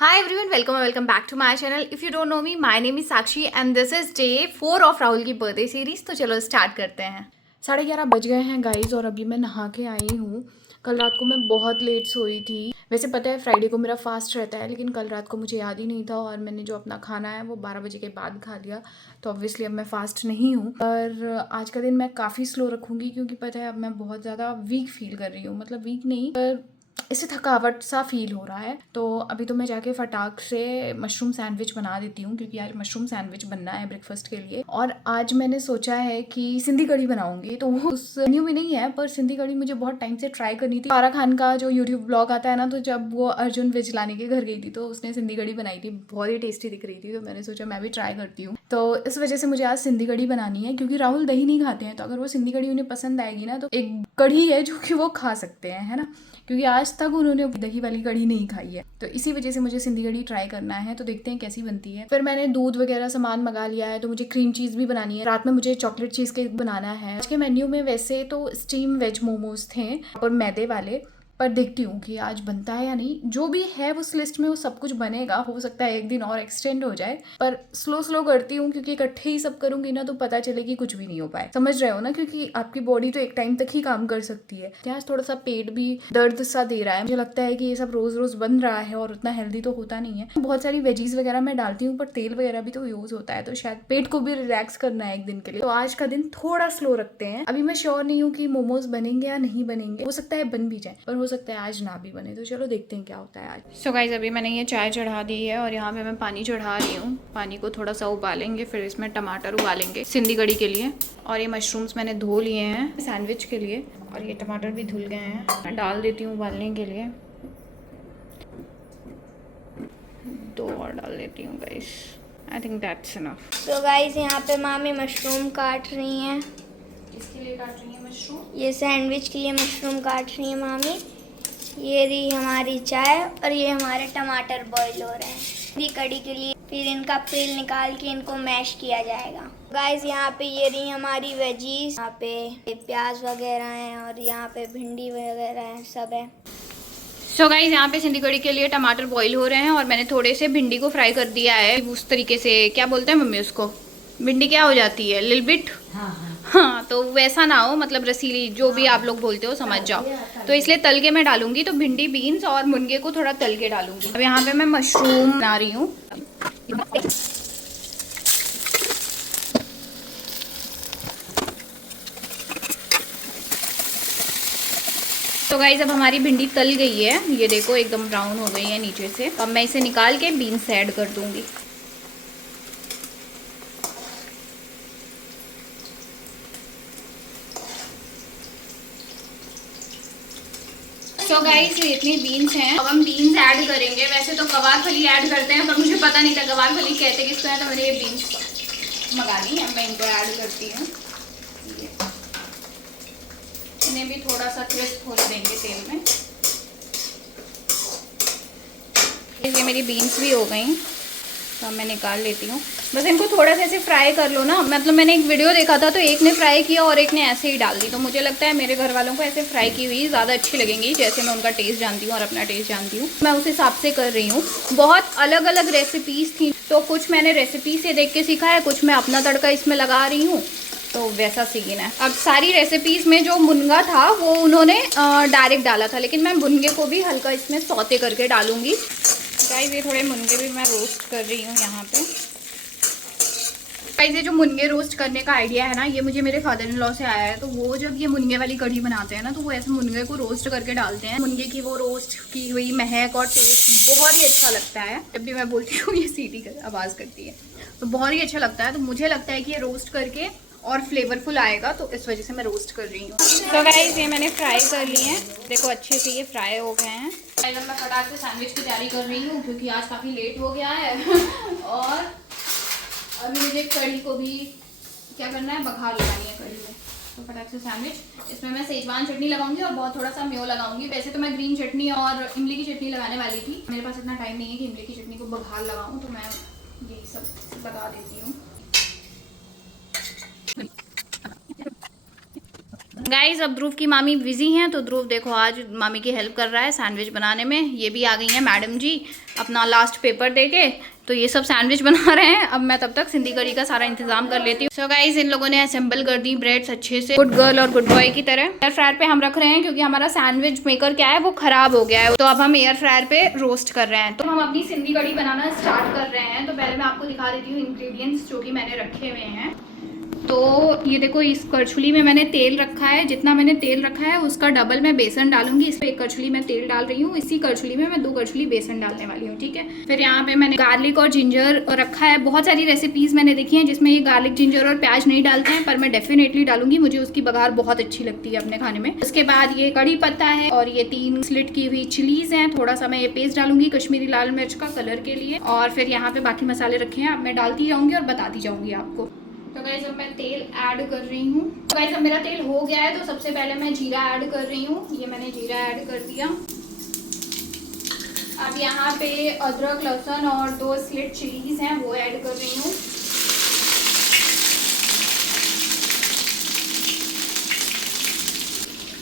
Hi everyone, welcome back to my channel. If you don't know me, my name is Sakshi and this is day 4 of Rahul की birthday series. तो चलो start करते हैं। 11:30 बज गए हैं गाइज और अभी मैं नहा के आई हूँ। कल रात को मैं बहुत लेट सोई थी। वैसे पता है फ्राइडे को मेरा फास्ट रहता है, लेकिन कल रात को मुझे याद ही नहीं था और मैंने जो अपना खाना है वो 12 बजे के बाद खा लिया। तो ऑब्वियसली अब मैं फास्ट नहीं हूँ, पर आज का दिन मैं काफ़ी स्लो रखूँगी क्योंकि पता है अब मैं बहुत ज़्यादा वीक फील कर रही हूँ। मतलब वीक नहीं, पर इससे थकावट सा फील हो रहा है। तो अभी तो मैं जाके फटाक से मशरूम सैंडविच बना देती हूँ क्योंकि आज मशरूम सैंडविच बनना है ब्रेकफास्ट के लिए। और आज मैंने सोचा है कि सिंधी कढ़ी बनाऊंगी, तो वो उस मेन्यू में नहीं है, पर सिंधी कढ़ी मुझे बहुत टाइम से ट्राई करनी थी। फारा खान का जो यूट्यूब ब्लॉग आता है ना, तो जब वो अर्जुन वेज लाने के घर गई थी तो उसने सिंधी कढ़ी बनाई थी, बहुत ही टेस्टी दिख रही थी। तो मैंने सोचा मैं भी ट्राई करती हूँ। तो इस वजह से मुझे आज सिंधी कढ़ी बनानी है क्योंकि राहुल दही नहीं खाते हैं। तो अगर वो सिंधी कढ़ी उन्हें पसंद आएगी ना, तो एक कढ़ी है जो कि वो खा सकते हैं, है ना, क्योंकि आज तक उन्होंने दही वाली कढ़ी नहीं खाई है। तो इसी वजह से मुझे सिंधी कढ़ी ट्राई करना है। तो देखते हैं कैसी बनती है। फिर मैंने दूध वगैरह सामान मंगा लिया है, तो मुझे क्रीम चीज़ भी बनानी है। रात में मुझे चॉकलेट चीज़ केक बनाना है। आज के मेन्यू में वैसे तो स्टीम वेज मोमोज थे और मैदे वाले, पर देखती हूँ कि आज बनता है या नहीं। जो भी है उस लिस्ट में वो सब कुछ बनेगा। हो सकता है एक दिन और एक्सटेंड हो जाए, पर स्लो करती हूँ क्योंकि इकट्ठे ही सब करूंगी ना तो पता चले कि कुछ भी नहीं हो पाए। समझ रहे हो ना, क्योंकि आपकी बॉडी तो एक टाइम तक ही काम कर सकती है। आज थोड़ा सा पेट भी दर्द सा दे रहा है। मुझे लगता है कि ये सब रोज रोज बन रहा है और उतना हेल्दी तो होता नहीं है। बहुत सारी वेजीज वगैरह मैं डालती हूँ, पर तेल वगैरह भी तो यूज होता है, तो शायद पेट को भी रिलैक्स करना है एक दिन के लिए। तो आज का दिन थोड़ा स्लो रखते हैं। अभी मैं श्योर नहीं हूँ कि मोमोज बनेंगे या नहीं बनेंगे। हो सकता है बन भी जाए, पर हो सकता है आज ना भी बने। तो चलो देखते हैं क्या होता है आज। सो गाइस, अभी मैंने ये चाय चढ़ा दी है और यहाँ पे मैं पानी चढ़ा रही हूँ। पानी को थोड़ा सा उबालेंगे, फिर इसमें टमाटर उबालेंगे सिंधी कढ़ी के लिए। और ये मशरूम्स मैंने धो लिए हैं सैंडविच के लिए, और ये टमाटर भी धुल गए हैं। मैं डाल देती हूँ उबालने के लिए। 2 और डाल देती हूँ guys. I think that's enough. तो गाइस यहाँ पे मामी मशरूम काट रही हैं। इसके लिए काट रही है मशरूम? ये सैंडविच के लिए मशरूम काट रही है मामी। ये रही हमारी चाय और ये हमारे टमाटर बॉईल हो रहे हैं ये कढ़ी के लिए। फिर इनका पील निकाल के इनको मैश किया जाएगा। गाइस यहाँ पे ये रही हमारी वेजीज। यहाँ पे प्याज वगैरह हैं और यहाँ पे भिंडी वगैरह है, सब है। सो गाइस, यहाँ पे सिंधी कढ़ी के लिए टमाटर बॉईल हो रहे हैं और मैंने थोड़े से भिंडी को फ्राई कर दिया है उस तरीके से। क्या बोलते हैं मम्मी उसको? भिंडी क्या हो जाती है, लिल बिट। हाँ, तो वैसा ना हो, मतलब रसीली, जो भी आप लोग बोलते हो समझ जाओ। तो इसलिए तल के मैं डालूंगी। तो भिंडी, बीन्स और मुनगे को थोड़ा तल के डालूंगी। अब यहाँ पे मैं मशरूम बना रही हूँ। तो गाइस, अब हमारी भिंडी तल गई है। ये देखो एकदम ब्राउन हो गई है नीचे से। अब मैं इसे निकाल के बीन्स ऐड कर दूंगी। तो गाइस, ये इतनी बीन्स हैं। अब हम बीन्स ऐड करेंगे। वैसे तो गवार फली ऐड करते हैं, पर मुझे पता नहीं था गवार फली कहते किसको है, तो मैंने ये बीन्स मंगा ली। अब मैं इनको ऐड करती हूँ। इन्हें भी थोड़ा सा क्रिस्प होने देंगे तेल में। ये मेरी बीन्स भी हो गई, तो अब मैं निकाल लेती हूँ। बस इनको थोड़ा सा ऐसे फ्राई कर लो ना। मतलब मैंने एक वीडियो देखा था, तो एक ने फ्राई किया और एक ने ऐसे ही डाल दी। तो मुझे लगता है मेरे घर वालों को ऐसे फ्राई की हुई ज़्यादा अच्छी लगेंगी, जैसे मैं उनका टेस्ट जानती हूँ और अपना टेस्ट जानती हूँ। मैं उस हिसाब से कर रही हूँ। बहुत अलग अलग रेसिपीज़ थी, तो कुछ मैंने रेसिपी से देख के सीखा है, कुछ मैं अपना तड़का इसमें लगा रही हूँ। तो वैसा सीन है। अब सारी रेसिपीज़ में जो मुनगा था वो उन्होंने डायरेक्ट डाला था, लेकिन मैं मुनगे को भी हल्का इसमें सौते करके डालूंगी। गाइस, ये थोड़े मुनगे भी मैं रोस्ट कर रही हूँ यहाँ पे। गाइस, ये जो मुनगे रोस्ट करने का आइडिया है ना, ये मुझे मेरे फादर इन लॉ से आया है। तो वो जब ये मुनगे वाली कढ़ी बनाते हैं ना, तो वो ऐसे मुनगे को रोस्ट करके डालते हैं। मुनगे की वो रोस्ट की हुई महक और टेस्ट बहुत ही अच्छा लगता है। जब भी मैं बोलती हूँ ये सीटी कर आवाज़ करती है, तो बहुत ही अच्छा लगता है। तो मुझे लगता है कि ये रोस्ट करके और फ्लेवरफुल आएगा, तो इस वजह से मैं रोस्ट कर रही हूँ। तो गाइस, ये मैंने फ्राई कर लिए हैं। देखो अच्छे से ये फ्राई हो गए हैं। मैं फटाक से सैंडविच की तैयारी कर रही हूँ क्योंकि आज काफ़ी लेट हो गया है। और अभी मुझे कढ़ी को भी क्या करना है, बघार लगानी है कढ़ी में। तो फटाक से सैंडविच, इसमें मैं सेजवान चटनी लगाऊंगी और बहुत थोड़ा सा मेयो लगाऊंगी। वैसे तो मैं ग्रीन चटनी और इमली की चटनी लगाने वाली थी। मेरे पास इतना टाइम नहीं है कि इमली की चटनी को बघार लगाऊं, तो मैं यही सब लगा देती हूँ। गाइस अब ध्रुव की मामी बिजी हैं, तो ध्रुव देखो आज मामी की हेल्प कर रहा है सैंडविच बनाने में। ये भी आ गई हैं मैडम जी अपना लास्ट पेपर देके, तो ये सब सैंडविच बना रहे हैं। अब मैं तब तक सिंधी कढ़ी का सारा इंतजाम कर लेती हूँ। सो गाइस इन लोगों ने असेंबल कर दी ब्रेड्स अच्छे से, गुड गर्ल और गुड बॉय की तरह। एयर फ्रायर पे हम रख रहे हैं क्योंकि हमारा सैंडविच मेकर क्या है वो खराब हो गया है, तो अब हम एयर फ्रायर पे रोस्ट कर रहे हैं। तो हम अपनी सिंधी कढ़ी बनाना स्टार्ट कर रहे हैं। तो पहले मैं आपको दिखा देती हूँ इंग्रेडिएंट्स जो कि मैंने रखे हुए हैं। तो ये देखो इस करछुली में मैंने तेल रखा है, जितना मैंने तेल रखा है उसका डबल मैं बेसन डालूंगी। इस पे एक करछुली मैं तेल डाल रही हूँ, इसी करछुली में मैं 2 करछुली बेसन डालने वाली हूँ, ठीक है। फिर यहाँ पे मैंने गार्लिक और जिंजर रखा है। बहुत सारी रेसिपीज मैंने देखी हैं जिसमें ये गार्लिक जिंजर और प्याज नहीं डालते हैं, पर मैं डेफिनेटली डालूंगी, मुझे उसकी बघार बहुत अच्छी लगती है अपने खाने में। उसके बाद ये कड़ी पत्ता है और ये 3 स्लिट की हुई चिलीज हैं। थोड़ा सा मैं ये पेस्ट डालूंगी कश्मीरी लाल मिर्च का कलर के लिए, और फिर यहाँ पे बाकी मसाले रखे हैं, अब मैं डालती जाऊंगी और बताती जाऊंगी आपको। तो गाइस अब मैं तेल ऐड कर रही हूँ। तो गाइस अब मेरा तेल हो गया है, तो सबसे पहले मैं जीरा ऐड कर रही हूँ। ये मैंने जीरा ऐड कर दिया। अब यहाँ पे अदरक लहसुन और 2 स्लिट चिलीज हैं वो ऐड कर रही हूँ।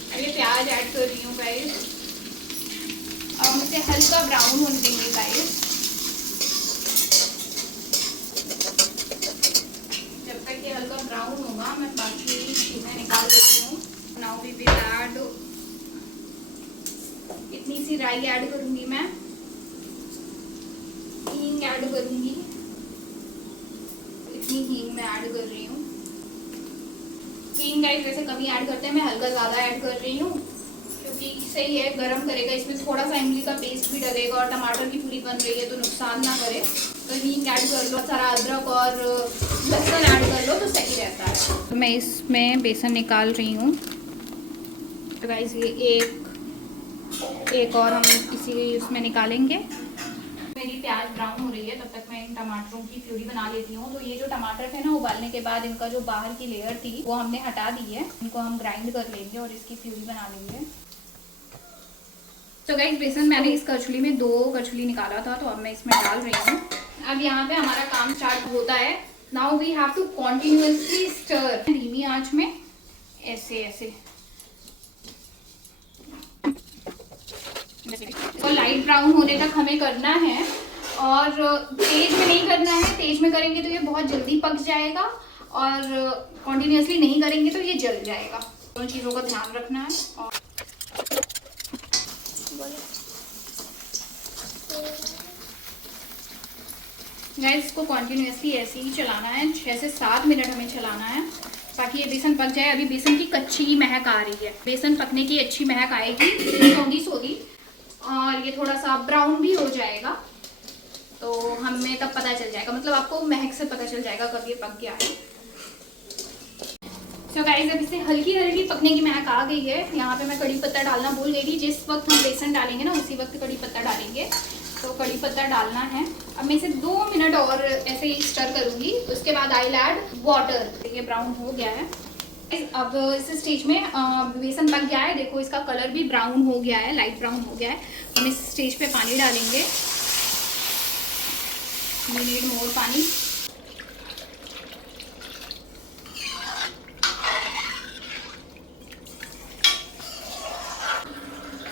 अब ये प्याज ऐड कर रही हूँ गाइस। अब हम इसे हल्का ब्राउन होने देंगे गाइस। हल्का ब्राउन होगा मैं बाकी चीज़ें निकाल देती हूँ। नाउ वी विल ऐड, इतनी सी राई ऐड करूँगी मैं, हींग ऐड करूँगी, इतनी हींग मैं ऐड कर रही हूँ। हींग गाइस वैसे कम ही ऐड करते हैं, मैं हल्का ज़्यादा ऐड कर रही हूँ क्योंकि सही है, गरम करेगा। इसमें थोड़ा सा इमली का पेस्ट भी डलेगा और टमाटर की पूरी बन रही है तो नुकसान ना करे। तो हींग ऐड कर लो, सारा अदरक और लहसुन ऐड कर लो तो सही रहता है। तो मैं इसमें बेसन निकाल रही हूँ। तो गाइस ये एक और हम इसी उसमें निकालेंगे। मेरी प्याज ब्राउन हो रही है, तब तक मैं इन टमाटरों की प्यूरी बना लेती हूँ। तो ये जो टमाटर थे ना उबालने के बाद इनका जो बाहर की लेयर थी वो हमने हटा दी है, इनको हम ग्राइंड कर लेंगे और इसकी प्यूरी बना लेंगे। तो गाइस बेसन मैंने इस करछुली में 2 करछुली निकाला था, तो अब मैं इसमें डाल रही हूँ। अब यहाँ पे हमारा काम स्टार्ट होता है। Now we have to continuously stir, धीमी आंच में ऐसे ऐसे। तो लाइट ब्राउन होने तक हमें करना है और तेज में नहीं करना है। तेज में करेंगे तो ये बहुत जल्दी पक जाएगा और कॉन्टिन्यूअसली नहीं करेंगे तो ये जल जाएगा। दोनों चीज़ों का ध्यान रखना है। और गाइस इसको कॉन्टिन्यूअसली ऐसे ही चलाना है, 6 से 7 मिनट हमें चलाना है ताकि ये बेसन पक जाए। अभी बेसन की कच्ची महक आ रही है, बेसन पकने की अच्छी महक आएगी सोगी सोगी, और ये थोड़ा सा ब्राउन भी हो जाएगा तो हमें तब पता चल जाएगा, मतलब आपको महक से पता चल जाएगा कब ये पक गया है। सो गाइस अब इसे हल्की हल्की पकने की महक आ गई है। यहाँ पे मैं कड़ी पत्ता डालना भूल गई थी, जिस वक्त हम बेसन डालेंगे ना उसी वक्त कड़ी पत्ता डालेंगे, तो कड़ी पत्ता डालना है। अब मैं इसे 2 मिनट और ऐसे ही स्टर करूँगी, उसके बाद आई विल ऐड वाटर। ये ब्राउन हो गया है। अब इस स्टेज में बेसन पक गया है, देखो इसका कलर भी ब्राउन हो गया है, लाइट ब्राउन हो गया है। हम इस स्टेज पे पानी डालेंगे, वी नीड मोर पानी।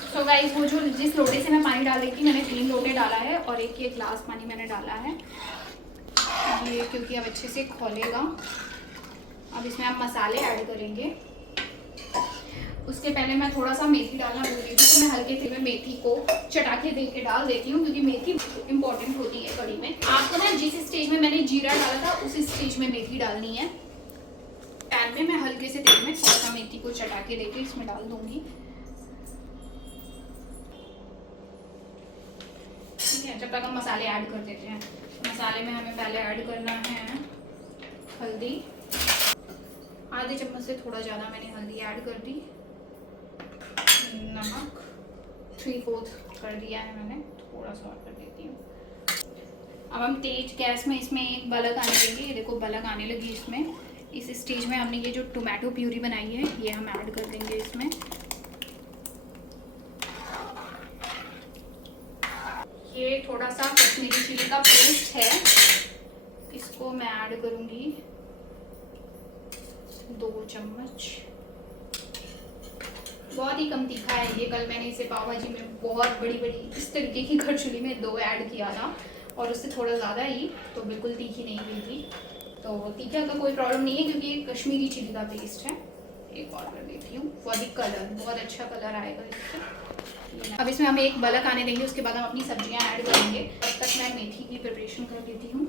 तो गाइस वो जो जिस लोटे से मैं पानी डाल रही थी मैंने 3 लोटे डाला है और एक गिलास पानी मैंने डाला है ये, क्योंकि अब अच्छे से खोलेगा। अब इसमें आप मसाले ऐड करेंगे। उसके पहले मैं थोड़ा सा मेथी डालना भूल गई थी, तो मैं हल्के से मेथी को चटा के दे के डाल देती हूँ क्योंकि मेथी इंपॉर्टेंट होती है कढ़ी में। आपको ना जिस स्टेज में मैंने जीरा डाला था उस स्टेज में मेथी डालनी है। पैन में मैं हल्के से तेल में थोड़ा सा मेथी को चटा के देके इसमें डाल दूंगी, ठीक है। जब तक हम मसाले ऐड कर देते हैं, मसाले में हमें पहले ऐड करना है हल्दी, आधे चम्मच से थोड़ा ज़्यादा मैंने हल्दी ऐड कर दी। नमक 3/4 कर दिया है मैंने, थोड़ा सा और कर देती हूँ। अब हम तेज गैस में इसमें एक बलक आने देंगे। ये देखो बलक आने लगी इसमें। इस स्टेज में हमने ये जो टोमेटो प्यूरी बनाई है ये हम ऐड कर देंगे इसमें। ये थोड़ा सा कश्मीरी चिली का पेस्ट है, इसको मैं ऐड करूँगी 2 चम्मच। बहुत ही कम तीखा है ये। कल मैंने इसे पाव भाजी में बहुत बड़ी बड़ी इस तरीके की खरचुली में 2 ऐड किया था और उससे थोड़ा ज़्यादा ही, तो बिल्कुल तीखी नहीं हुई थी। तो तीखा का कोई प्रॉब्लम नहीं है क्योंकि ये कश्मीरी चिली का पेस्ट है। एक और कर देती हूँ फॉर द कलर, बहुत अच्छा कलर आएगा इससे। अब इसमें हम एक बलक आने देंगे, उसके बाद हम अपनी सब्जियां ऐड करेंगे। तब तक मैं मेथी की प्रिपरेशन कर लेती हूँ।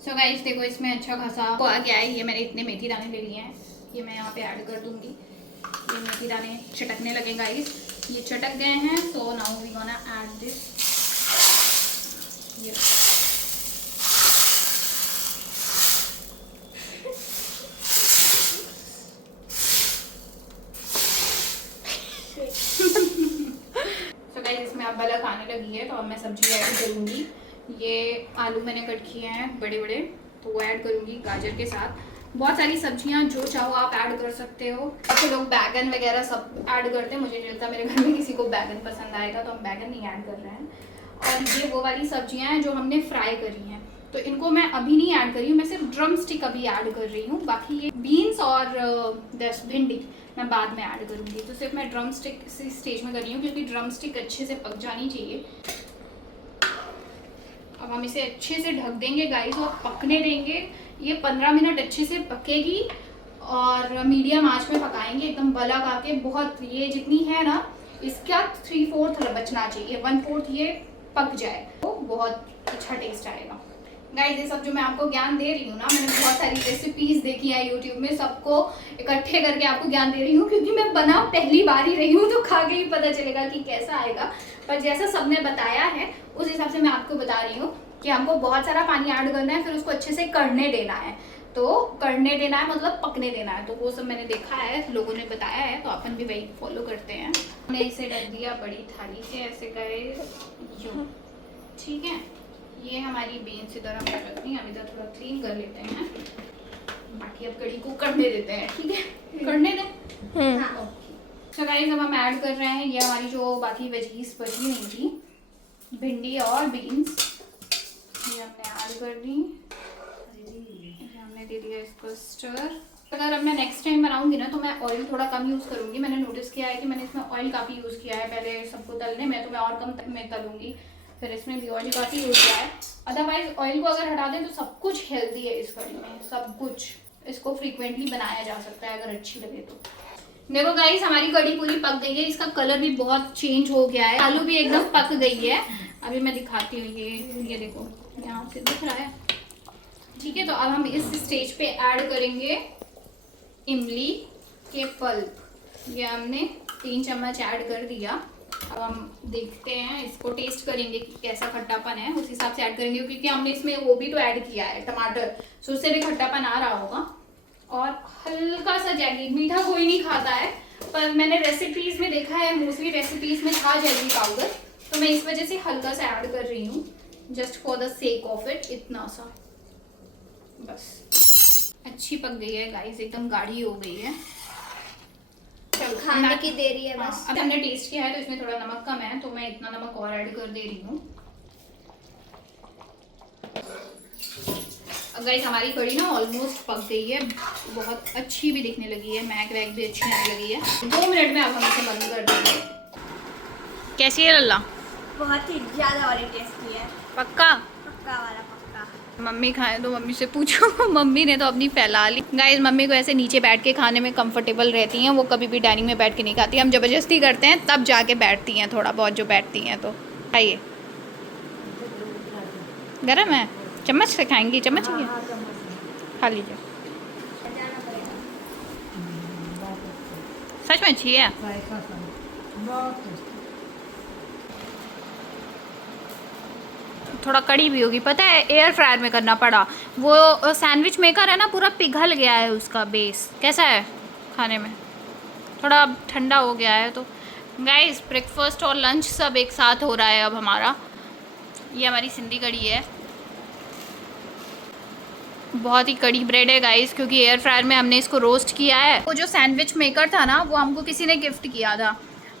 सो गाइस देखो इसमें अच्छा खासा आ गया है। ये मैंने इतने मेथी दाने ले लिए हैं, ये मैं यहाँ पे ऐड कर दूँगी। ये मेथी दाने चटकने लगे गाइस, ये चटक गए हैं। So now we gonna add this. इसमें अब बलक आने लगी है तो अब मैं सब्जी ऐड करूँगी। ये आलू मैंने कट किए हैं बड़े बड़े, तो वो ऐड करूँगी गाजर के साथ। बहुत सारी सब्जियां जो चाहो आप ऐड कर सकते हो। तो लोग बैगन वगैरह सब ऐड करते हैं, मुझे नहीं लगता मेरे घर में किसी को बैगन पसंद आएगा, तो हम बैगन नहीं ऐड कर रहे हैं। और ये वो वाली सब्जियां हैं जो हमने फ्राई करी हैं, तो इनको मैं अभी नहीं ऐड कर रही हूँ, मैं सिर्फ ड्रम स्टिक अभी ऐड कर रही हूँ। बाकी ये बीन्स और भिंडी मैं बाद में ऐड करूँगी। तो सिर्फ मैं ड्रम स्टिक इसी स्टेज में कर रही हूँ क्योंकि ड्रम स्टिक अच्छे से पक जानी चाहिए। अब हम इसे अच्छे से ढक देंगे गाइस और पकने देंगे। ये 15 मिनट अच्छे से पकेगी और मीडियम आंच में पकाएंगे एकदम बलक आके। बहुत ये जितनी है ना, इसका 3/4 बचना चाहिए, 1/4 ये पक जाए तो बहुत अच्छा टेस्ट आएगा। गाइस ये सब जो मैं आपको ज्ञान दे रही हूँ ना, मैंने बहुत सारी रेसिपीज देखी है यूट्यूब में, सबको इकट्ठे करके आपको ज्ञान दे रही हूँ क्योंकि मैं बना पहली बार ही रही हूँ, तो खा के ही पता चलेगा कि कैसा आएगा। पर जैसा सबने बताया है उस हिसाब से मैं आपको बता रही हूँ कि हमको बहुत सारा पानी ऐड करना है, फिर उसको अच्छे से कढ़ने देना है। तो कढ़ने देना है मतलब पकने देना है, तो वो सब मैंने देखा है, लोगों ने बताया है, तो अपन भी वही फॉलो करते हैं। हमने इसे रख दिया बड़ी थाली से ऐसे करे यूँ, ठीक है। ये हमारी बीन्स इधर हम रख रही हैं, अभी तक थोड़ा क्लीन कर लेते हैं, बाकी अब कड़ी को कढ़ने देते हैं, ठीक है। कढ़ने दें हाँ। तो गाइस अब हम ऐड कर रहे हैं ये हमारी जो बाकी वेजीज बची हुई थी, भिंडी और बीन्स, ये हमने ऐड कर दी। हमने दे दिया इसको स्टर। अगर अब मैं नेक्स्ट टाइम बनाऊंगी ना तो मैं ऑयल थोड़ा कम यूज़ करूंगी। मैंने नोटिस किया है कि मैंने इसमें ऑयल काफ़ी यूज़ किया है पहले सबको तलने में, तो मैं और कम में तलूंगी। फिर इसमें भी ऑयल काफ़ी यूज़ किया है। अदरवाइज ऑयल को अगर हटा दें तो सब कुछ हेल्दी है इस कड़ी में, सब कुछ। इसको फ्रीक्वेंटली बनाया जा सकता है अगर अच्छी लगे तो। देखो गाइस हमारी कड़ी पूरी पक गई है, इसका कलर भी बहुत चेंज हो गया है, आलू भी एकदम पक गई है। अभी मैं दिखाती हूँ, ये देखो यहाँ से दिख रहा है, ठीक है। तो अब हम इस स्टेज पे ऐड करेंगे इमली के पल्प। ये हमने 3 चम्मच ऐड कर दिया। अब हम देखते हैं, इसको टेस्ट करेंगे कि कैसा खट्टापन है, उस हिसाब से ऐड करेंगे क्योंकि हमने इसमें वो भी तो ऐड किया है टमाटर, सो उससे भी खट्टापन आ रहा होगा। और हल्का सा जैगरी, मीठा कोई नहीं खाता है, पर मैंने रेसिपीज में देखा है मोस्टली रेसिपीज में था जैगरी पाउडर, तो मैं इस वजह से हल्का सा ऐड कर रही हूँ, just for the sake of it, इतना सा बस। अच्छी पक गई है गाइस, एकदम गाढ़ी हो गई है, खाने की देरी है बस। अब हमने टेस्ट किया है तो इसमें थोड़ा नमक कम है, तो मैं इतना नमक और ऐड कर दे रही हूँ। अब गाइस हमारी कड़ी ना ऑलमोस्ट पक गई है, बहुत अच्छी भी दिखने लगी है, महक वैक भी अच्छी आने लगी है। 2 मिनट में अब हम इसे बंद कर देंगे। कैसी है लल्ला? बहुत ही ज़्यादा और टेस्टी है। पक्का? पक्का वाला पक्का। मम्मी खाए तो मम्मी से पूछो। मम्मी ने तो अपनी फैला ली। गाइस मम्मी को ऐसे नीचे बैठ के खाने में कंफर्टेबल रहती हैं, वो कभी भी डाइनिंग में बैठ के नहीं खाती। हम ज़बरदस्ती करते हैं तब जाके बैठती हैं, थोड़ा बहुत जो बैठती हैं। तो खाइए, गरम है, चम्मच से खाएंगी? चम्मच चाहिए, खा लीजिए। सच में अच्छी है। थोड़ा कड़ी भी होगी, पता है एयर फ्रायर में करना पड़ा। वो सैंडविच मेकर है ना, पूरा पिघल गया है उसका बेस। कैसा है खाने में? थोड़ा ठंडा हो गया है। तो गाइस ब्रेकफास्ट और लंच सब एक साथ हो रहा है अब हमारा। ये हमारी सिंधी कड़ी है, बहुत ही कड़ी ब्रेड है गाइस, क्योंकि एयर फ्रायर में हमने इसको रोस्ट किया है। वो जो सैंडविच मेकर था ना, वो हमको किसी ने गिफ्ट किया था,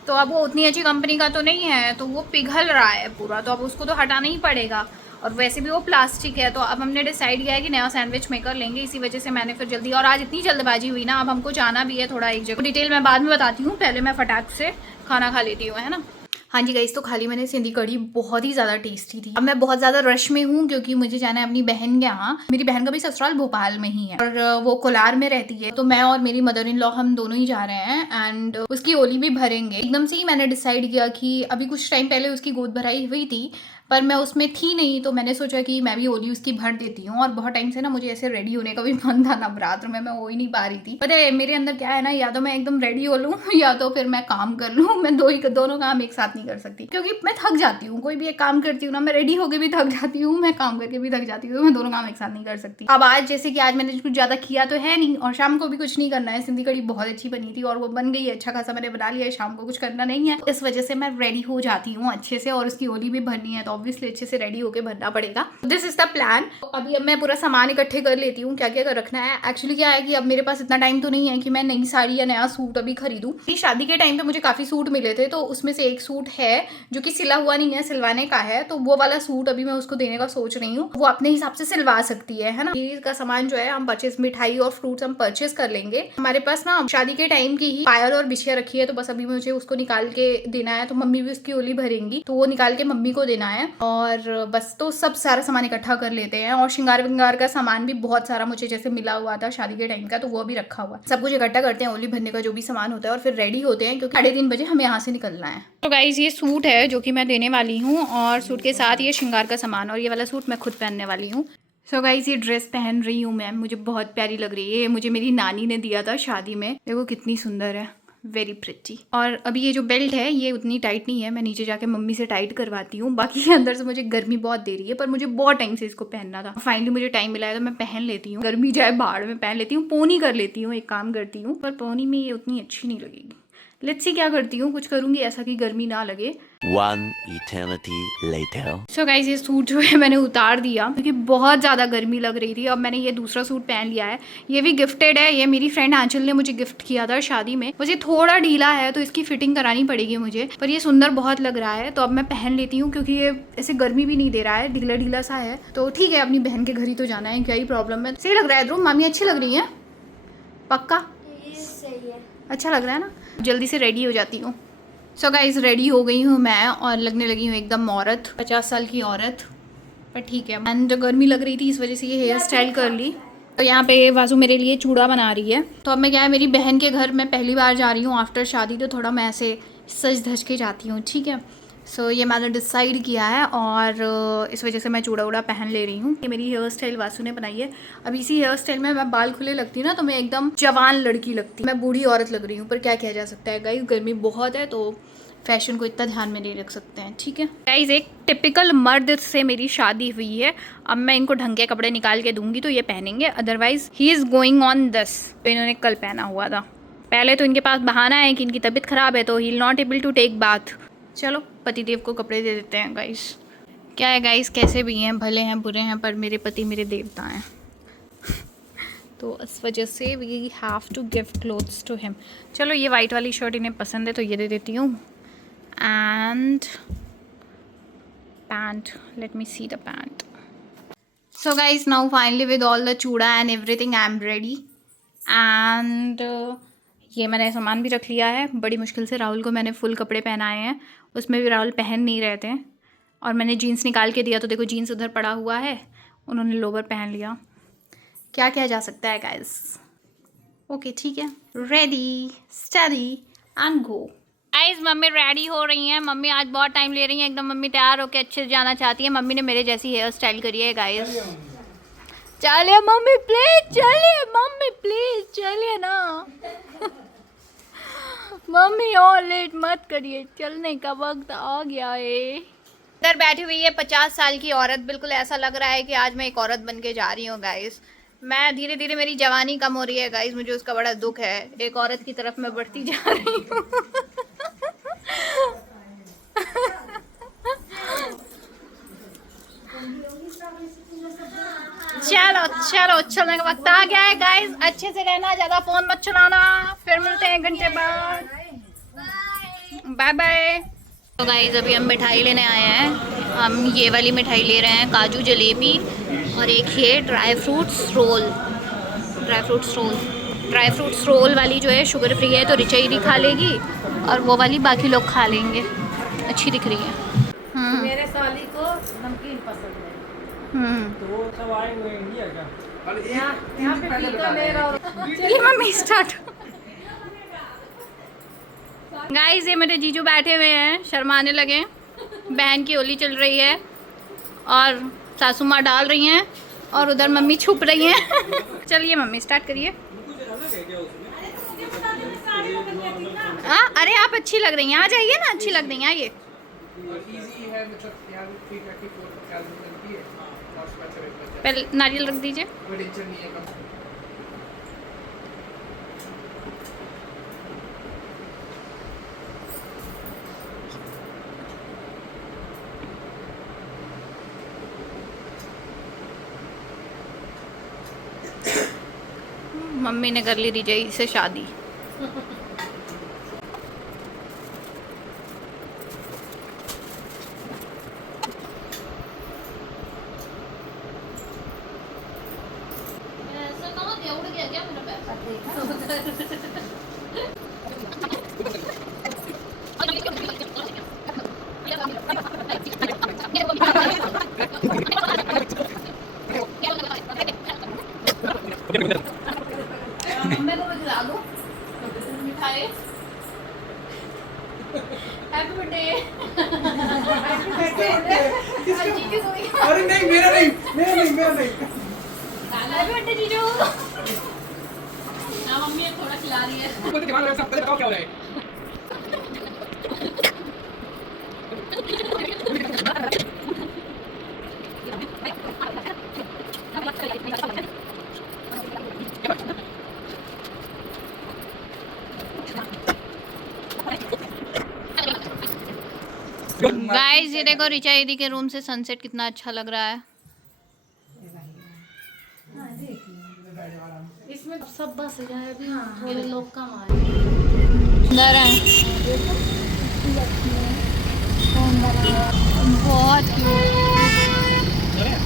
तो अब वो उतनी अच्छी कंपनी का तो नहीं है, तो वो पिघल रहा है पूरा, तो अब उसको तो हटाना ही पड़ेगा। और वैसे भी वो प्लास्टिक है। तो अब हमने डिसाइड किया है कि नया सैंडविच मेकर लेंगे, इसी वजह से मैंने फिर जल्दी, और आज इतनी जल्दबाजी हुई ना, अब हमको जाना भी है थोड़ा एक जगह। डिटेल मैं बाद में बताती हूँ, पहले मैं फटाक से खाना खा लेती हूँ, है ना। हाँ जी गाइस, तो खाली मैंने सिंधी कढ़ी, बहुत ही ज़्यादा टेस्टी थी। अब मैं बहुत ज़्यादा रश में हूँ क्योंकि मुझे जाना है अपनी बहन के यहाँ। मेरी बहन का भी ससुराल भोपाल में ही है और वो कोलार में रहती है, तो मैं और मेरी मदर इन लॉ हम दोनों ही जा रहे हैं एंड उसकी ओली भी भरेंगे। एकदम से ही मैंने डिसाइड किया कि अभी कुछ टाइम पहले उसकी गोद भराई हुई थी पर मैं उसमें थी नहीं, तो मैंने सोचा कि मैं भी ओली उसकी भर देती हूँ। और बहुत टाइम से ना मुझे ऐसे रेडी होने का भी मन था, नवरात्र में मैं हो ही नहीं पा रही थी। पता है मेरे अंदर क्या है ना, या तो मैं एकदम रेडी हो लूँ या तो फिर मैं काम कर लूँ। मैं दोनों काम एक साथ नहीं कर सकती क्योंकि मैं थक जाती हूँ। कोई भी एक काम करती हूँ ना, मैं रेडी होकर भी थक जाती हूँ, मैं काम करके भी थक जाती हूँ, तो मैं दोनों काम एक साथ नहीं कर सकती। अब आज जैसे कि आज मैंने कुछ ज़्यादा किया तो है नहीं और शाम को भी कुछ नहीं करना है। सिंधी कढ़ी बहुत अच्छी बनी थी और वो बन गई है, अच्छा खासा मैंने बना लिया है, शाम को कुछ करना नहीं है, इस वजह से मैं रेडी हो जाती हूँ अच्छे से। और उसकी ओली भी भरनी है तो ऑब्वियसली अच्छे से रेडी होके भरना पड़ेगा। This is the plan. अभी अब मैं पूरा सामान इकट्ठे कर लेती हूँ, क्या क्या कर रखना है। एक्चुअली क्या है कि अब मेरे पास इतना टाइम तो नहीं है कि मैं नई साड़ी या नया सूट अभी खरीदूं। शादी के टाइम पे मुझे काफी सूट मिले थे, तो उसमें से एक सूट है जो कि सिला हुआ नहीं है, सिलवाने का है, तो वो वाला सूट अभी मैं उसको देने का सोच रही हूँ। वो अपने हिसाब से सिलवा सकती है ना। का सामान जो है हम परचेज, मिठाई और फ्रूट्स हम परचेज कर लेंगे। हमारे पास ना शादी के टाइम की ही पायल और बिछिया रखी है, तो बस अभी मुझे उसको निकाल के देना है। तो मम्मी भी उसकी ओली भरेंगी, तो वो निकाल के मम्मी को देना है और बस। तो सब सारा सामान इकट्ठा कर लेते हैं। और श्रृंगार विंगार का सामान भी बहुत सारा मुझे जैसे मिला हुआ था शादी के टाइम का, तो वो भी रखा हुआ है। सब कुछ इकट्ठा करते हैं, ओली भरने का जो भी सामान होता है, और फिर रेडी होते हैं क्योंकि 3:30 बजे हमें यहाँ से निकलना है। तो गाइस ये सूट है जो कि मैं देने वाली हूँ और सूट के साथ ये श्रृंगार का सामान, और ये वाला सूट मैं खुद पहनने वाली हूँ। सो गाइस ये ड्रेस पहन रही हूँ मैं, मुझे बहुत प्यारी लग रही है। ये मुझे मेरी नानी ने दिया था शादी में, देखो कितनी सुंदर है, वेरी प्रिटी। और अभी ये जो बेल्ट है ये उतनी टाइट नहीं है, मैं नीचे जाके मम्मी से टाइट करवाती हूँ। बाकी अंदर से मुझे गर्मी बहुत दे रही है, पर मुझे बहुत टाइम से इसको पहनना था। फाइनली मुझे टाइम मिला है तो मैं पहन लेती हूँ। गर्मी जाए बाहर में पहन लेती हूँ, पोनी कर लेती हूँ, एक काम करती हूँ, पर पोनी में ये उतनी अच्छी नहीं लगेगी। लेट्स सी क्या करती हूँ, कुछ करूँगी ऐसा कि गर्मी ना लगे। One eternity later. So guys ये सूट जो है मैंने उतार दिया क्योंकि बहुत ज़्यादा गर्मी लग रही थी। अब मैंने ये दूसरा सूट पहन लिया है, ये भी गिफ्टेड है, ये मेरी फ्रेंड आंचल ने मुझे गिफ्ट किया था शादी में। बस ये थोड़ा ढीला है तो इसकी फिटिंग करानी पड़ेगी मुझे, पर ये सुंदर बहुत लग रहा है, तो अब मैं पहन लेती हूँ क्योंकि ये ऐसे गर्मी भी नहीं दे रहा है, ढीला ढीला सा है। तो ठीक है, अपनी बहन के घर ही तो जाना है, क्या ही प्रॉब्लम है। सही लग रहा है ध्रुव, मामी अच्छी लग रही है पक्का? सही है, अच्छा लग रहा है ना। जल्दी से रेडी हो जाती हूँ। सो गाइस रेडी हो गई हूँ मैं और लगने लगी हूँ एकदम औरत, 50 साल की औरत, पर ठीक है। एंड गर्मी लग रही थी इस वजह से ये हेयर स्टाइल कर ली। तो यहाँ पे वासु मेरे लिए चूड़ा बना रही है। तो अब मैं क्या है, मेरी बहन के घर मैं पहली बार जा रही हूँ आफ्टर शादी, तो थोड़ा मैं ऐसे सज धज के जाती हूँ, ठीक है। सो ये मैंने डिसाइड किया है और इस वजह से मैं चूड़ा उड़ा पहन ले रही हूँ। ये मेरी हेयर स्टाइल वासु ने बनाई है। अब इसी हेयर स्टाइल में मैं बाल खुले लगती ना तो मैं एकदम जवान लड़की लगती, मैं बूढ़ी औरत लग रही हूँ, पर क्या किया जा सकता है गाइस, गर्मी बहुत है तो फैशन को इतना ध्यान में नहीं रख सकते हैं, ठीक है गाइस। एक टिपिकल मर्द से मेरी शादी हुई है, अब मैं इनको ढंग के कपड़े निकाल के दूंगी तो ये पहनेंगे, otherwise he is going on this. तो इन्होंने कल पहना हुआ था। पहले तो इनके पास बहाना है कि इनकी तबीयत ख़राब है तो he not able to take bath. चलो पतिदेव को कपड़े दे देते हैं गाइस। क्या है गाइस, कैसे भी हैं, भले हैं बुरे हैं, पर मेरे पति मेरे देवता हैं। तो इस वजह से we have to give clothes to him. चलो ये वाइट वाली शर्ट इन्हें पसंद है तो ये दे देती हूँ। And pant, let me see the pant. So guys now finally with all the chura and everything I am ready. And ये मैंने सामान भी रख लिया है। बड़ी मुश्किल से राहुल को मैंने फुल कपड़े पहनाए हैं, उसमें भी राहुल पहन नहीं रहे थे, और मैंने जीन्स निकाल के दिया तो देखो जीन्स उधर पड़ा हुआ है, उन्होंने लोवर पहन लिया। क्या किया जा सकता है गाइस। ओके ठीक है, ready steady and go. Guys mummy ready हो रही हैं, मम्मी आज बहुत टाइम ले रही हैं, एकदम मम्मी तैयार होकर अच्छे से जाना चाहती है। मम्मी ने मेरे जैसी हेयर स्टाइल करी है गाइस। चलिए मम्मी प्लीज, चलिए मम्मी प्लीज, चलिए ना मम्मी और लेट मत करिए, चलने का वक्त आ गया है। इधर बैठी हुई है 50 साल की औरत, बिल्कुल ऐसा लग रहा है कि आज मैं एक औरत बन के जा रही हूँ गाइस। मैं धीरे धीरे मेरी जवानी कम हो रही है गाइस, मुझे उसका बड़ा दुख है। एक औरत की तरफ मैं बढ़ती जा रही हूँ चलो चलो चलने का वक्त आ गया है गाइस। अच्छे से रहना, ज्यादा फोन मत चलाना। फिर मिलते हैं घंटे बाद, बाय बाय। तो गाइस अभी हम मिठाई लेने आए हैं हम ये वाली मिठाई ले रहे हैं, काजू जलेबी, और एक ये dry fruits roll. Dry fruits roll वाली जो है शुगर फ्री है, तो रिचाई खा लेगी और वो वाली बाकी लोग खा लेंगे। अच्छी दिख रही है। मेरे साली को नमकीन पसंद है, तो वो सब आए हुए हैं इंडिया का। यहाँ पे टीका ले रहा हूँ। चलिए मम्मी स्टार्ट। गाइस ये मेरे जीजू बैठे हुए हैं, शर्माने लगे। बहन की होली चल रही है और सासू माँ डाल रही हैं और उधर मम्मी छुप रही हैं। चलिए मम्मी स्टार्ट करिए। हाँ अरे आप अच्छी लग रही हैं, आ जाइए ना, अच्छी लग रही हैं, आइए। पहले नारियल रख दीजिए। मम्मी ने कर ली रिजई से शादी। मम्मी को भी खिला दो मिठाई। Happy birthday. अरे नहीं मेरा नहीं। हैप्पी बर्थडे जीजू। ना मम्मी एक थोड़ा खिला रही है। मुझे दिमाग में सब बताओ क्या हो रहा है। गाइस ये देखो रिचा दीदी के रूम से सनसेट कितना अच्छा लग रहा है। इसमें सब बस जाए अभी, थोड़े लोग कम आए। अंदर है बहुत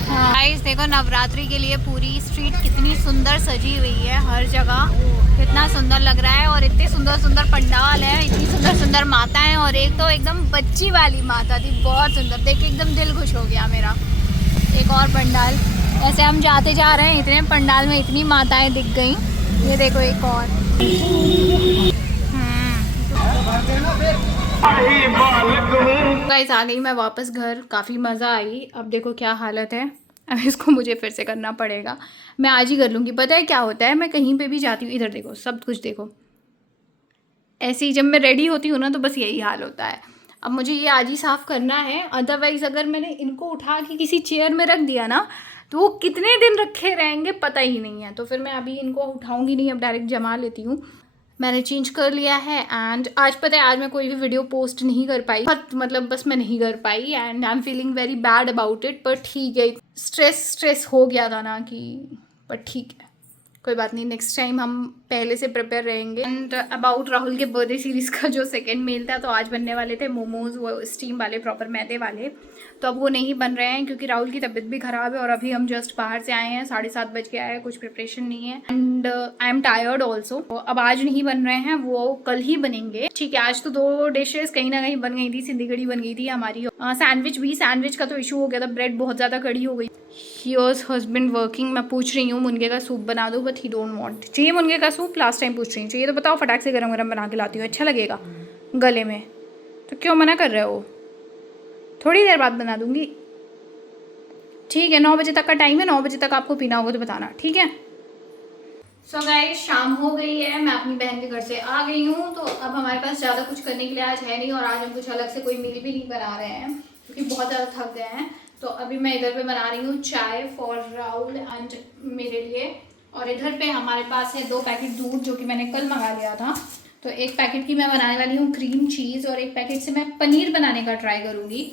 गाइस देखो नवरात्रि के लिए पूरी स्ट्रीट कितनी सुंदर सजी हुई है, हर जगह कितना सुंदर लग रहा है। और इतने सुंदर सुंदर पंडाल हैं, इतनी सुंदर सुंदर माताएं, और एक तो एकदम बच्ची वाली माता थी, बहुत सुंदर, देख के एकदम दिल खुश हो गया मेरा। एक और पंडाल, ऐसे हम जाते जा रहे हैं, इतने पंडाल में इतनी माताएं दिख गई। ये देखो एक और। गाइस आ गई मैं वापस घर, काफ़ी मज़ा आई। अब देखो क्या हालत है, अब इसको मुझे फिर से करना पड़ेगा। मैं आज ही कर लूँगी। पता है क्या होता है, मैं कहीं पे भी जाती हूँ, इधर देखो सब कुछ देखो, ऐसे ही जब मैं रेडी होती हूँ ना तो बस यही हाल होता है। अब मुझे ये आज ही साफ़ करना है, अदरवाइज़ अगर मैंने इनको उठा के किसी चेयर में रख दिया ना तो वो कितने दिन रखे रहेंगे पता ही नहीं है। तो फिर मैं अभी इनको उठाऊँगी नहीं, अब डायरेक्ट जमा लेती हूँ। मैंने चेंज कर लिया है एंड आज पता है आज मैं कोई भी वीडियो पोस्ट नहीं कर पाई, मतलब बस मैं नहीं कर पाई and I am feeling very bad about it. पर ठीक है, स्ट्रेस हो गया था ना कि, पर ठीक है कोई बात नहीं, नेक्स्ट टाइम हम पहले से प्रिपेयर रहेंगे। एंड अबाउट राहुल के बर्थडे सीरीज़ का जो सेकंड मेल था, तो आज बनने वाले थे मोमोज़, वो स्टीम वाले प्रॉपर मैदे वाले, तो अब वो नहीं बन रहे हैं क्योंकि राहुल की तबीयत भी ख़राब है और अभी हम जस्ट बाहर से आए हैं, 7:30 बज के आए हैं, कुछ प्रिपरेशन नहीं है and I am tired also. तो अब आज नहीं बन रहे हैं, वो कल ही बनेंगे। ठीक है, आज तो 2 डिशेस कहीं ना कहीं बन गई थी, सिंधी कड़ी बन गई थी हमारी, सैंडविच का तो इशू हो गया था, ब्रेड बहुत ज़्यादा कड़ी हो गई। Here's husband working. मैं पूछ रही हूँ मुनगे का सूप बना दो, बट ही डोंट वांट। चाहिए मुनगे का सूप, लास्ट टाइम पूछ रही हूँ, चाहिए तो बताओ, फटाक से गरम गरम बना के लाती हूँ, अच्छा लगेगा गले में। तो क्यों मना कर रहे हो, थोड़ी देर बाद बना दूँगी। ठीक है, 9 बजे तक का टाइम है, 9 बजे तक आपको पीना होगा तो बताना, ठीक है। सो गाइस शाम हो गई है, मैं अपनी बहन के घर से आ गई हूँ, तो अब हमारे पास ज़्यादा कुछ करने के लिए आज है नहीं, और आज हम कुछ अलग से कोई मील भी नहीं बना रहे हैं क्योंकि बहुत ज़्यादा थक गए हैं। तो अभी मैं इधर पे बना रही हूँ चाय फॉर राहुल एंड मेरे लिए, और इधर पे हमारे पास है 2 पैकेट दूध जो कि मैंने कल मंगा लिया था। तो एक पैकेट की मैं बनाने वाली हूँ क्रीम चीज़, और एक पैकेट से मैं पनीर बनाने का ट्राई करूँगी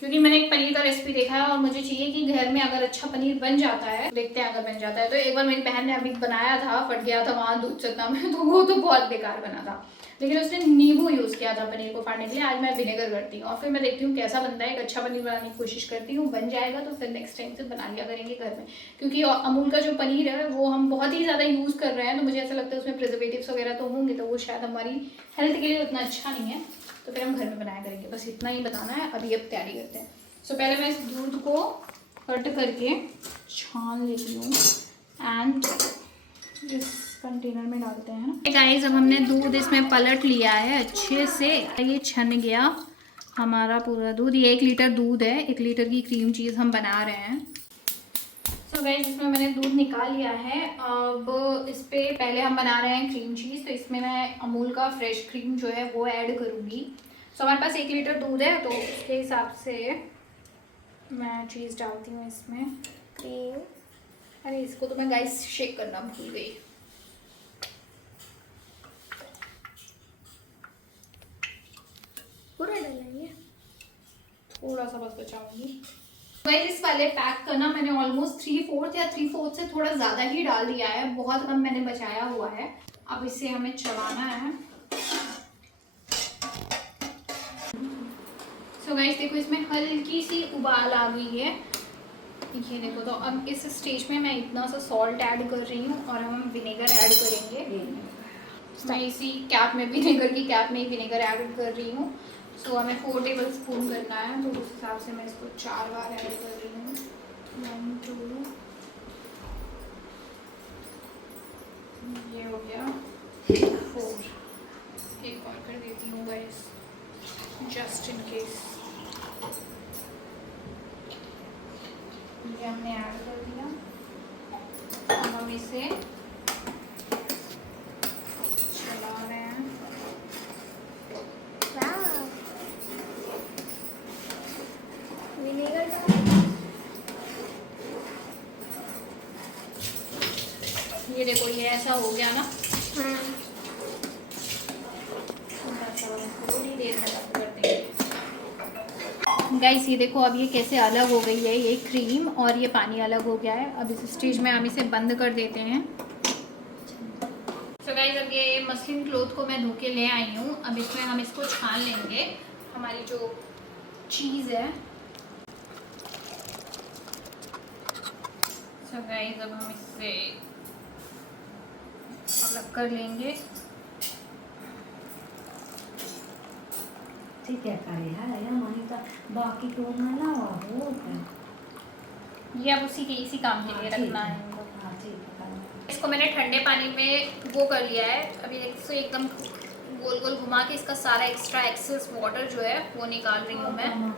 क्योंकि मैंने एक पनीर का रेसिपी देखा है और मुझे चाहिए कि घर में अगर अच्छा पनीर बन जाता है, देखते हैं अगर बन जाता है। तो एक बार मेरी बहन ने अभी बनाया था, फट गया था वहाँ दूध सतना में, तो वो तो बहुत बेकार बना था। लेकिन उसने नींबू यूज़ किया था पनीर को फाड़ने के लिए। आज मैं विनेगर करती हूँ और फिर मैं देखती हूँ कैसा बनता है। एक अच्छा पनीर बनाने की कोशिश करती हूँ, बन जाएगा तो फिर नेक्स्ट टाइम से बना लिया करेंगे घर में, क्योंकि अमूल का जो पनीर है वो हम बहुत ही ज़्यादा यूज़ कर रहे हैं, तो मुझे ऐसा लगता है उसमें प्रिजर्वेटिव्स वगैरह तो होंगे, तो वो शायद हमारी हेल्थ के लिए उतना अच्छा नहीं है, तो फिर हम घर में बनाया करेंगे। बस इतना ही बताना है। अभी अब तैयारी करते हैं। सो पहले मैं इस दूध को कट करके छान लेती हूँ एंड इस कंटेनर में डालते हैं ना। गाइस अब हमने दूध इसमें पलट लिया है अच्छे से, ये छन गया हमारा पूरा दूध। ये 1 लीटर दूध है, 1 लीटर की क्रीम चीज़ हम बना रहे हैं। सो गाइस इसमें मैंने दूध निकाल लिया है। अब इस पर पहले हम बना रहे हैं क्रीम चीज़, तो इसमें मैं अमूल का फ्रेश क्रीम जो है वो ऐड करूँगी। सो हमारे पास 1 लीटर दूध है, तो उसके हिसाब से मैं चीज़ डालती हूँ इसमें क्रीम। अरे इसको तो मैं गाइस शेक करना भूल गई। पूरा डालेंगे, थोड़ा सा बस बचाऊंगी। गाइस इस वाले पैक का ना मैंने ऑलमोस्ट 3/4 या 3/4 से थोड़ा ज़्यादा ही डाल दिया है, बहुत कम मैंने बचाया हुआ है। अब इसे हमें चलाना है। सो गाइस देखो इसमें हल्की सी उबाल आ गई है, ये देखो। तो अब इस स्टेज में मैं इतना सा सॉल्ट ऐड कर रही हूँ और हम विनेगर ऐड करेंगे। मैं इसी कैप में, विनेगर की कैप में ही विनेगर ऐड कर रही हूँ। सो हमें 4 टेबल स्पून करना है, तो उस हिसाब से मैं इसको 4 बार ऐड कर रही हूँ। 1 2, ये हो गया 4। एक और कर देती हूँ गाइस जस्ट इन केस। ये हमने ऐड कर दिया। अब हम इसे चला रहे हैं। विनेगर ये देखो ये ऐसा हो गया ना। थोड़ी देर में बंद कर देंगे। गाइस ये देखो अब ये कैसे अलग हो गई है, ये क्रीम और ये पानी अलग हो गया है। अब इस स्टेज में हम इसे बंद कर देते हैं। सो गाइस अब ये मसलिन क्लॉथ को मैं धो के ले आई हूँ। अब इसमें हम इसको छान लेंगे, हमारी जो चीज़ है। सो गाइस अब हम इसे अलग कर लेंगे। ठीक है करे है या मानी तो बाकी तो ना हो ये अब उसी के इसी काम के लिए रखना है इनको। हाँ ठीक है। इसको मैंने ठंडे पानी में वो कर लिया है। अभी इसको एकदम गोल गोल घुमा के इसका सारा एक्स्ट्रा एक्सेस वाटर जो है वो निकाल रही हूँ मैं।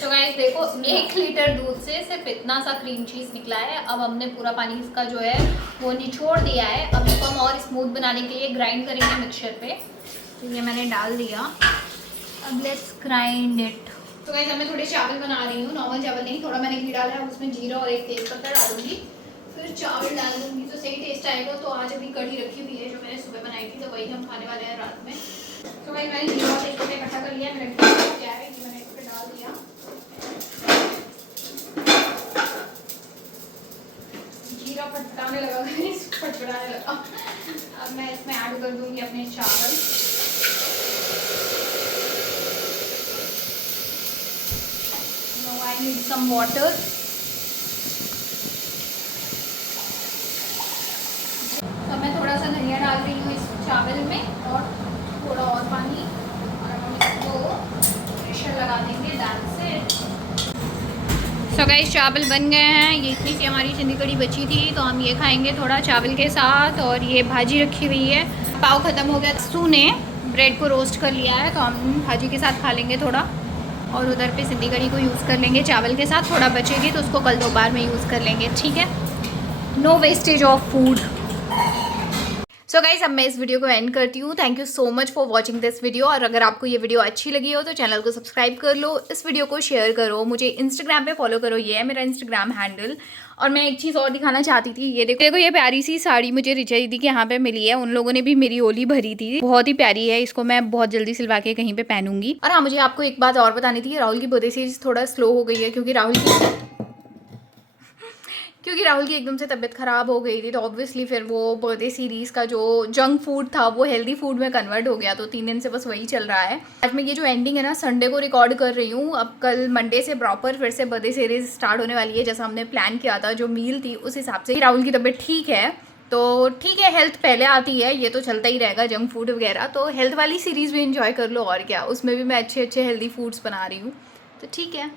तो गाइस देखो 1 लीटर दूध से सिर्फ इतना सा क्रीम चीज़ निकला है। अब हमने पूरा पानी इसका जो है वो निचोड़ दिया है। अब इसको हम और स्मूथ बनाने के लिए ग्राइंड करेंगे मिक्सचर पे। तो ये मैंने डाल दिया। अब लेट्स ग्राइंड इट। तो गाइस अब मैं थोड़े चावल बना रही हूँ, नॉर्मल चावल नहीं, थोड़ा मैंने घी डाला है, उसमें जीरा और 1 तेज़पत्ता डालूंगी, फिर चावल डाल दूंगी तो सही टेस्ट आएगा। तो आज अभी कढ़ी रखी हुई है जो मैंने सुबह बनाई थी, तो वही हम खाने वाले हैं रात में। तो भाई मैंने जीरा और तेज़पत्ता इकट्ठा कर लिया। मैंने क्या है कि मैंने इस पर डाल दिया। जीरा फटफटाने लगा, फटफटाने लगा। अब मैं इसमें ऐड कर दूंगी अपने चावल। Now I need some water. तो मैं थोड़ा सा धनिया डाल रही हूँ इस चावल में और थोड़ा और पानी, और हम इसको प्रेशर लगा देंगे दाल से। सो गाइस चावल बन गए हैं। ये इतनी सी हमारी चिंदी कड़ी बची थी, तो हम ये खाएंगे थोड़ा चावल के साथ। और ये भाजी रखी हुई है, पाव ख़त्म हो गया। सू ने ब्रेड को रोस्ट कर लिया है, तो हम भाजी के साथ खा लेंगे थोड़ा। और उधर पे सिंधी कड़ी को यूज़ कर लेंगे चावल के साथ। थोड़ा बचेगी तो उसको कल दोपहर में यूज़ कर लेंगे, ठीक है। No wastage of food. So guys अब मैं इस वीडियो को एंड करती हूँ। Thank you so much for watching this video. और अगर आपको ये वीडियो अच्छी लगी हो तो चैनल को सब्सक्राइब कर लो, इस वीडियो को शेयर करो, मुझे इंस्टाग्राम पे फॉलो करो, ये है मेरा इंस्टाग्राम हैंडल। और मैं एक चीज़ और दिखाना चाहती थी, ये देखो ये प्यारी सी साड़ी मुझे रिचा दीदी के यहाँ पे मिली है। उन लोगों ने भी मेरी ओली भरी थी, बहुत ही प्यारी है। इसको मैं बहुत जल्दी सिलवा के कहीं पे पहनूंगी। और हाँ मुझे आपको एक बात और बतानी थी, राहुल की बर्थडे सीरीज थोड़ा स्लो हो गई है, क्योंकि क्योंकि राहुल की एकदम से तबीयत ख़राब हो गई थी तो ऑब्वियसली फिर वो बर्थडे सीरीज़ का जो जंक फूड था वो हेल्दी फूड में कन्वर्ट हो गया, तो 3 दिन से बस वही चल रहा है। आज मैं ये जो एंडिंग है ना संडे को रिकॉर्ड कर रही हूँ, अब कल मंडे से प्रॉपर फिर से बर्थडे सीरीज़ स्टार्ट होने वाली है जैसा हमने प्लान किया था, जो मील थी उस हिसाब से। राहुल की तबीयत ठीक है तो ठीक है, हेल्थ पहले आती है, ये तो चलता ही रहेगा जंक फूड वगैरह, तो हेल्थ वाली सीरीज़ भी इंजॉय कर लो और क्या, उसमें भी मैं अच्छे अच्छे हेल्दी फूड्स बना रही हूँ, तो ठीक है।